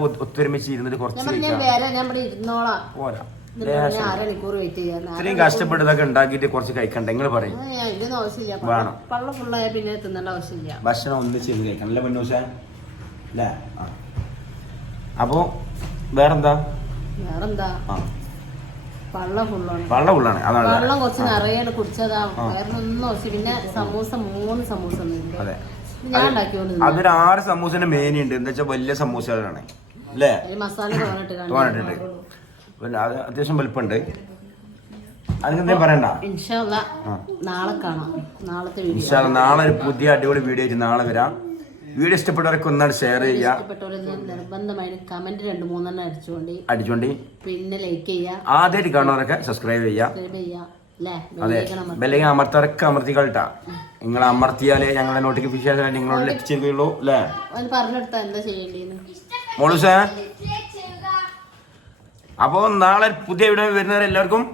ഒ- ഒത്തൊരുമിച്ച് ഇരുന്നിട്ട് കുറച്ച് ഞാൻ പറഞ്ഞു, ഞാൻ വേറെ ഞാൻ ഇവിടെ ഇരുന്നോളാം. പോരാ. എന്നിട്ട് ഞാൻ അരമണിക്കൂർ വെയിറ്റ് ചെയ്യാൻ ഇത്രയും കഷ്ടപ്പെട്ടതൊക്കെ ഉണ്ടാക്കിയിട്ട് കുറച്ച് കഴിക്കണ്ട നിങ്ങൾ പറയും. ഞാൻ ഇതിന് ആവശ്യമില്ല. വേണം. പള്ള ഫുള്ളായ പിന്നെ തിന്നേണ്ട ആവശ്യമില്ല. ഭക്ഷണം ഒന്ന് ചെയ്ത് കഴിക്കണം അല്ലേ പൊന്നൂസ? അല്ലേ? അപ്പോ വേറെന്താ? വേറെന്താ? ആ. വെള്ളം ഉള്ളാണ് അതാണ് വെള്ളം കുറച്ച് നിറയെ കുടിച്ചതാ. ഒന്നും പിന്നെ സമൂസ മൂന്ന് സമൂസ അതെ. അതൊരു ആറ് സമൂസന്റെ മേനി ഉണ്ട്. എന്താ വെച്ചാൽ വലിയ സമൂസകളാണ്. അല്ലേ? തോന്നിട്ടുണ്ട് പിന്നെ അത് അത്യാവശ്യം വലുപ്പുണ്ട് പറയണ്ട. നാളെ കാണാം. നാളത്തെ നാളെ ഒരു പുതിയ അടിപൊളി വീഡിയോ ആയിട്ട് നാളെ വരാം. വീഡിയോ ഇഷ്ടപ്പെട്ടവരൊക്കെ ഒന്നാണ് ഷെയർ ചെയ്യുക. ഇഷ്ടപ്പെട്ടവരെ നിർബന്ധമായിട്ട് കമന്റ് രണ്ട് മൂന്നെണ്ണം അടിച്ചോണ്ടി. പിന്നെ ലൈക്ക് ചെയ്യുക. ആദ്യമായിട്ട് കാണുന്നവരൊക്കെ സബ്സ്ക്രൈബ് ചെയ്യുക. സബ്സ്ക്രൈബ് ചെയ്യുക. അല്ലേ? അതെ. ബെല്ലെങ്കിൽ അമർത്തവരൊക്കെ അമർത്തിക്കളിട്ടാ നിങ്ങൾ അമർത്തിയാലേ ഞങ്ങളുടെ നോട്ടിഫിക്കേഷൻ നിങ്ങളോട് ലഭിച്ചിരിക്കുള്ളൂ അല്ലേ? പറഞ്ഞെടുത്താ എന്താ മോളൂസേ. അപ്പോൾ നാളെ പുതിയ വീഡിയോ വരുന്നവരെല്ലാവർക്കും